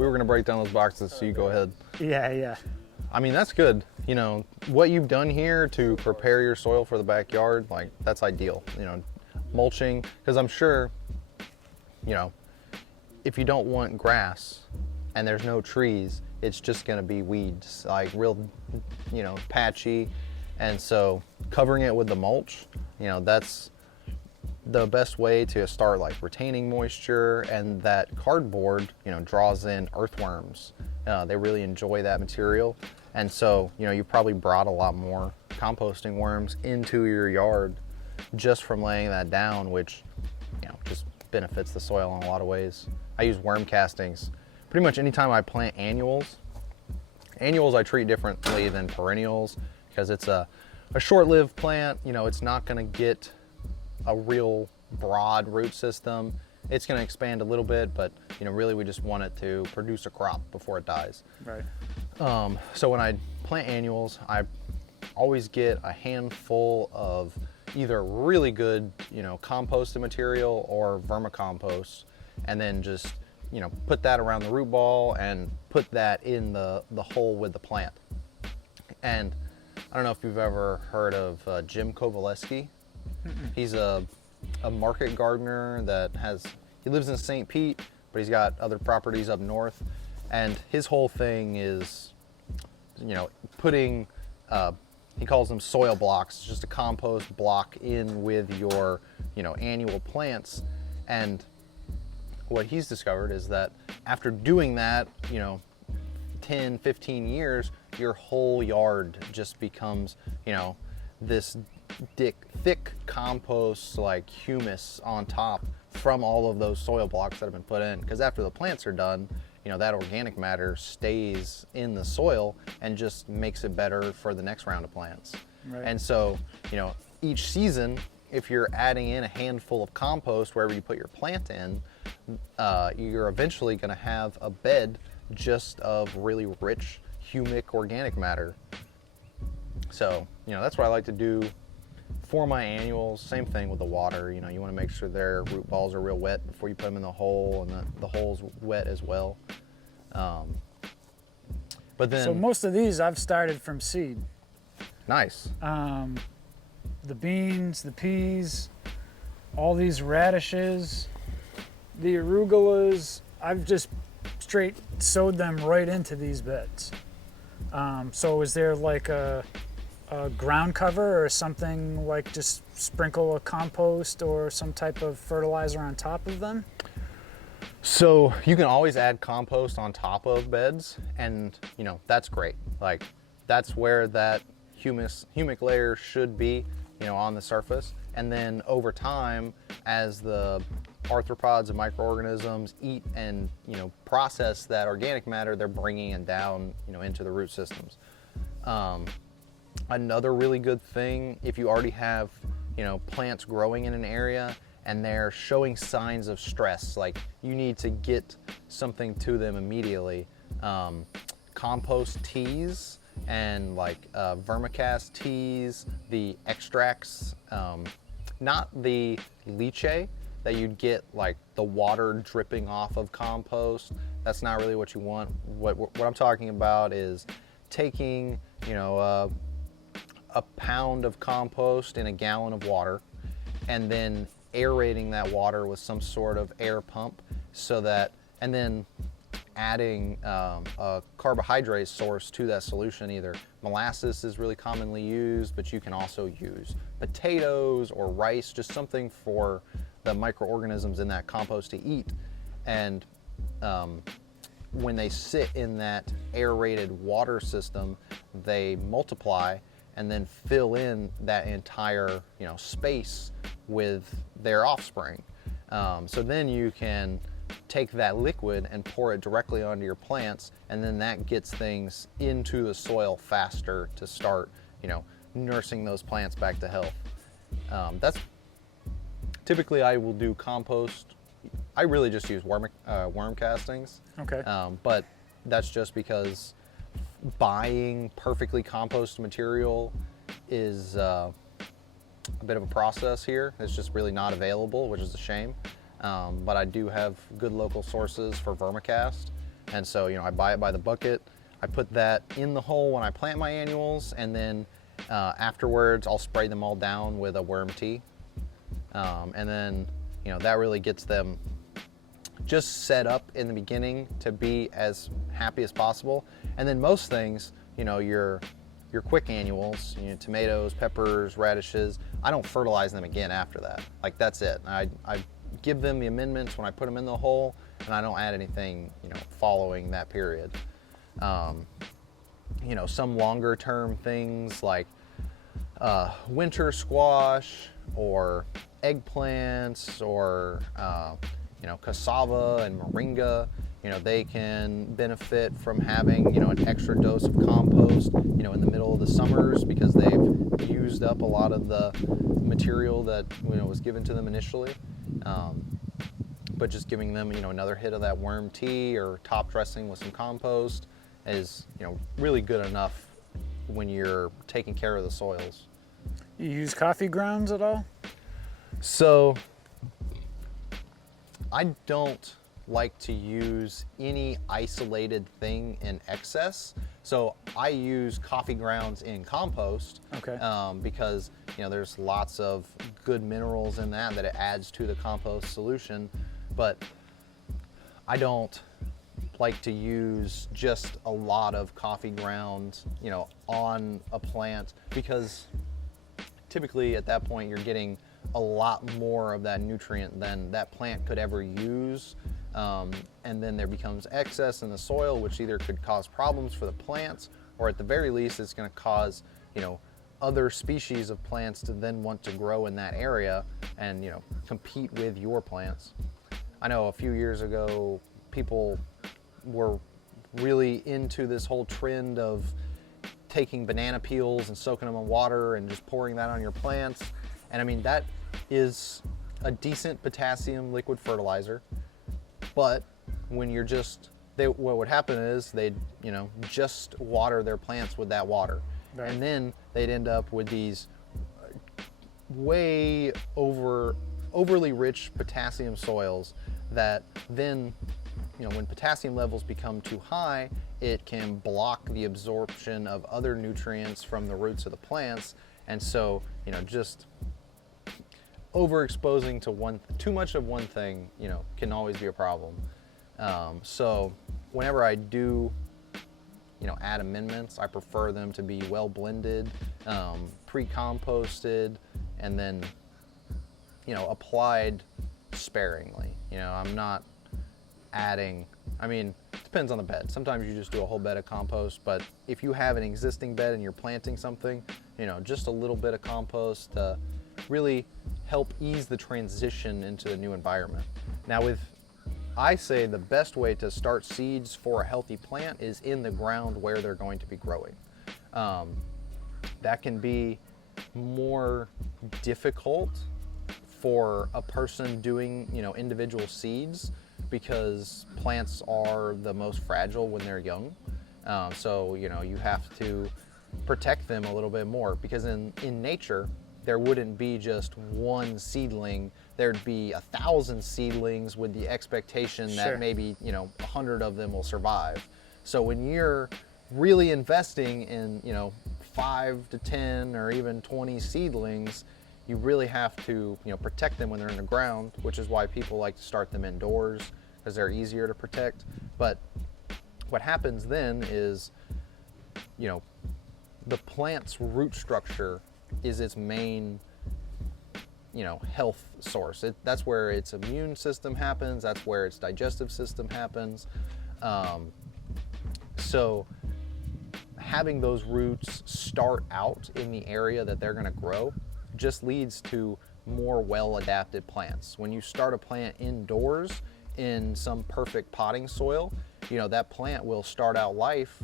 We were gonna break down those boxes, so you go ahead. Yeah. I mean, that's good. You know, what you've done here to prepare your soil for the backyard, like, that's ideal. You know, mulching, because I'm sure, you know, if you don't want grass and there's no trees, it's just gonna be weeds, like real, you know, patchy. And so covering it with the mulch, you know, that's the best way to start, like retaining moisture. And that cardboard, you know, draws in earthworms. They really enjoy that material. And so, you know, you probably brought a lot more composting worms into your yard just from laying that down, which, you know, just benefits the soil in a lot of ways. I use worm castings pretty much anytime I plant annuals. Annuals I treat differently than perennials because it's a short-lived plant. You know, it's not gonna get a real broad root system. It's gonna expand a little bit, but, you know, really we just want it to produce a crop before it dies. Right. So when I plant annuals, I always get a handful of either really good, you know, composted material or vermicompost, and then just, you know, put that around the root ball and put that in the hole with the plant. And I don't know if you've ever heard of Jim Kowaleski. He's a market gardener that he lives in St. Pete, but he's got other properties up north. And his whole thing is, you know, putting, he calls them soil blocks. It's just a compost block in with your, you know, annual plants. And what he's discovered is that after doing that, you know, 10, 15 years, your whole yard just becomes, you know, this thick compost, like humus on top from all of those soil blocks that have been put in. Because after the plants are done, you know, that organic matter stays in the soil and just makes it better for the next round of plants. Right. And so, you know, each season, if you're adding in a handful of compost wherever you put your plant in, you're eventually going to have a bed just of really rich humic organic matter. So, you know, that's what I like to do for my annuals. Same thing with the water. You know, you want to make sure their root balls are real wet before you put them in the hole, and the hole's wet as well. But then, So most of these I've started from seed. nice. The beans, the peas, all these radishes, the arugulas, I've just straight sowed them right into these beds. So is there like a ground cover or something, like just sprinkle a compost or some type of fertilizer on top of them? So you can always add compost on top of beds, and, you know, that's great. Like, that's where that humic layer should be, you know, on the surface. And then over time, as the arthropods and microorganisms eat and, you know, process that organic matter, they're bringing it down, you know, into the root systems. Another really good thing, if you already have, you know, plants growing in an area and they're showing signs of stress, like you need to get something to them immediately, compost teas and like vermicast teas, the extracts, not the leachate that you'd get, like the water dripping off of compost. That's not really what you want. What I'm talking about is taking, you know, a pound of compost in a gallon of water, and then aerating that water with some sort of air pump, so that, and then adding a carbohydrate source to that solution. Either molasses is really commonly used, but you can also use potatoes or rice, just something for the microorganisms in that compost to eat. And when they sit in that aerated water system, they multiply and then fill in that entire, you know, space with their offspring. So then you can take that liquid and pour it directly onto your plants, and then that gets things into the soil faster to start, you know, nursing those plants back to health. That's typically, I will do compost. I really just use worm castings. Okay. But that's just because buying perfectly composted material is a bit of a process here. It's just really not available, which is a shame. But I do have good local sources for vermicast. And so, I buy it by the bucket. I put that in the hole when I plant my annuals, and then afterwards I'll spray them all down with a worm tea. And then, that really gets them just set up in the beginning to be as happy as possible. And then most things, your quick annuals, tomatoes, peppers, radishes, I don't fertilize them again after that. Like, that's it. I give them the amendments when I put them in the hole, and I don't add anything, following that period. Some longer term things like winter squash or eggplants or cassava and moringa, they can benefit from having an extra dose of compost in the middle of the summers, because they've used up a lot of the material that was given to them initially. But just giving them another hit of that worm tea or top dressing with some compost is really good enough when you're taking care of the soils. You use coffee grounds at all? So I don't like to use any isolated thing in excess. So I use coffee grounds in compost. Okay. Because there's lots of good minerals in that it adds to the compost solution. But I don't like to use just a lot of coffee grounds, on a plant, because typically at that point you're getting a lot more of that nutrient than that plant could ever use. And then there becomes excess in the soil, which either could cause problems for the plants, or at the very least it's going to cause other species of plants to then want to grow in that area and compete with your plants. I know a few years ago people were really into this whole trend of taking banana peels and soaking them in water and just pouring that on your plants. And I mean, that is a decent potassium liquid fertilizer, but when you're what would happen is they'd just water their plants with that water. Right. And then they'd end up with these way overly rich potassium soils that then, when potassium levels become too high, it can block the absorption of other nutrients from the roots of the plants. And so, just overexposing to too much of one thing, can always be a problem. So whenever I do, add amendments, I prefer them to be well blended, pre-composted, and then, applied sparingly. I'm not adding, it depends on the bed. Sometimes you just do a whole bed of compost, but if you have an existing bed and you're planting something, just a little bit of compost to really help ease the transition into the new environment. Now, I say the best way to start seeds for a healthy plant is in the ground where they're going to be growing. That can be more difficult for a person doing, individual seeds, because plants are the most fragile when they're young. So, you have to protect them a little bit more, because in nature, there wouldn't be just one seedling. There'd be 1,000 seedlings with the expectation that maybe, 100 of them will survive. So when you're really investing in, 5 to 10 or even 20 seedlings, you really have to, protect them when they're in the ground, which is why people like to start them indoors, because they're easier to protect. But what happens then is, the plant's root structure is its main, health source. That's where its immune system happens. That's where its digestive system happens. So having those roots start out in the area that they're going to grow just leads to more well-adapted plants. When you start a plant indoors in some perfect potting soil, that plant will start out life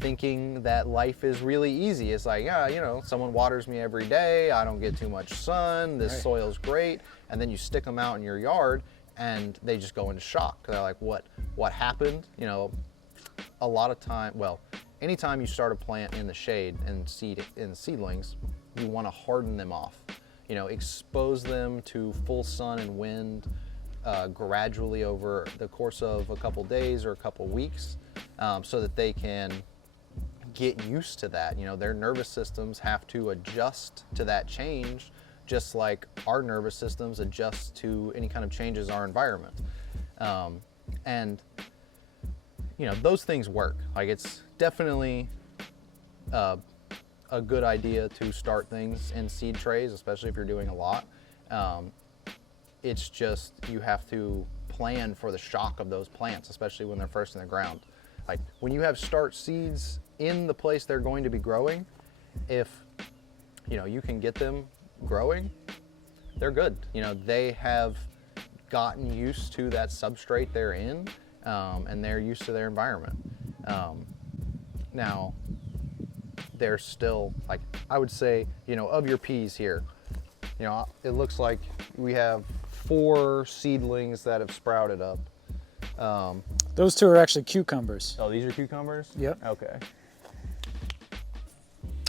thinking that life is really easy. It's like, someone waters me every day, I don't get too much sun, this soil's great. And then you stick them out in your yard and they just go into shock. They're like, what happened? A lot of time, anytime you start a plant in the shade and seedlings, you want to harden them off. Expose them to full sun and wind gradually over the course of a couple days or a couple weeks, so that they can get used to that. You know, their nervous systems have to adjust to that change, just like our nervous systems adjust to any kind of changes in our environment. And you know, those things work. Like, it's definitely a good idea to start things in seed trays, especially if you're doing a lot. It's just, you have to plan for the shock of those plants, especially when they're first in the ground. Like, when you have start seeds in the place they're going to be growing, if you know you can get them growing, they're good. You know, they have gotten used to that substrate they're in, and they're used to their environment. Now, they're still, like, I would say, you know, of your peas here, you know, it looks like we have 4 seedlings that have sprouted up. Those 2 are actually cucumbers. Oh, these are cucumbers? Yep. Okay.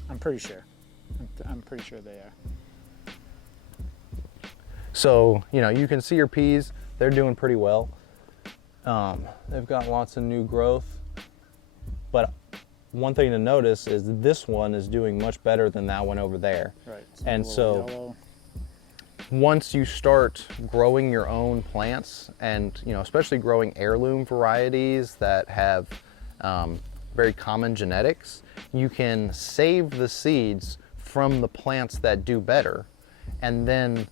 I'm pretty sure. I'm pretty sure they are. So, you know, you can see your peas, they're doing pretty well. They've got lots of new growth, but one thing to notice is this one is doing much better than that one over there. Right. And so yellow. Once you start growing your own plants, and you know, especially growing heirloom varieties that have very common genetics, you can save the seeds from the plants that do better, and then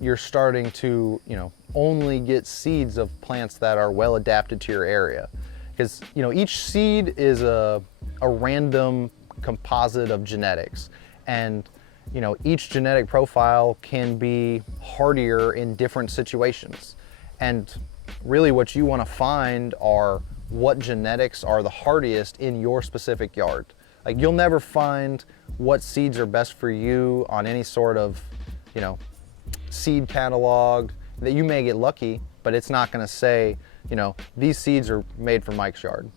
you're starting to, you know, only get seeds of plants that are well adapted to your area. Because, you know, each seed is a random composite of genetics, and you know, each genetic profile can be hardier in different situations. And really what you want to find are what genetics are the hardiest in your specific yard. Like, you'll never find what seeds are best for you on any sort of, you know, seed catalog. That you may get lucky, but it's not going to say, you know, these seeds are made for Mike's yard.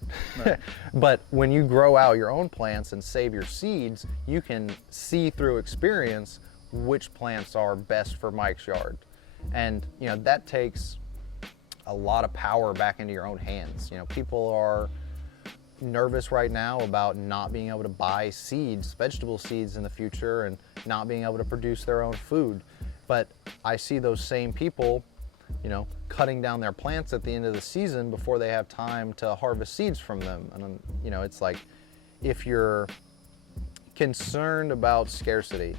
Right. But when you grow out your own plants and save your seeds, you can see through experience which plants are best for Mike's yard. And, you know, that takes a lot of power back into your own hands. You know, people are nervous right now about not being able to buy seeds, vegetable seeds in the future, and not being able to produce their own food. But I see those same people, you know, cutting down their plants at the end of the season before they have time to harvest seeds from them. And, you know, it's like, if you're concerned about scarcity,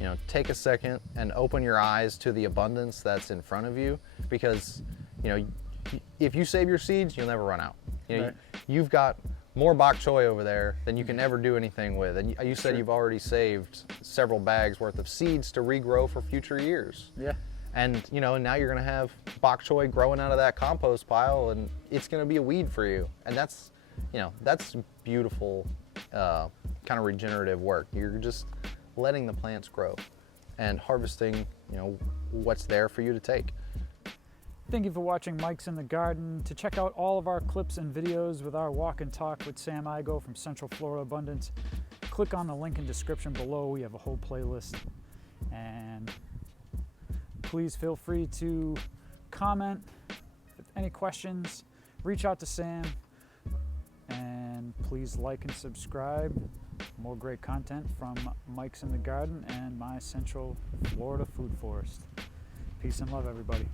you know, take a second and open your eyes to the abundance that's in front of you, because, you know, if you save your seeds, you'll never run out. You know, right. You've got more bok choy over there than you can ever do anything with. And you said you've already saved several bags worth of seeds to regrow for future years. Yeah. And, you know, now you're going to have bok choy growing out of that compost pile, and it's going to be a weed for you. And that's, you know, that's beautiful, kind of regenerative work. You're just letting the plants grow and harvesting, you know, what's there for you to take. Thank you for watching Mike's in the Garden. To check out all of our clips and videos with our walk and talk with Sam Igo from Central Florida Abundance, click on the link in description below. We have a whole playlist. And please feel free to comment with any questions. Reach out to Sam. And please like and subscribe. More great content from Mike's in the Garden and my Central Florida Food Forest. Peace and love, everybody.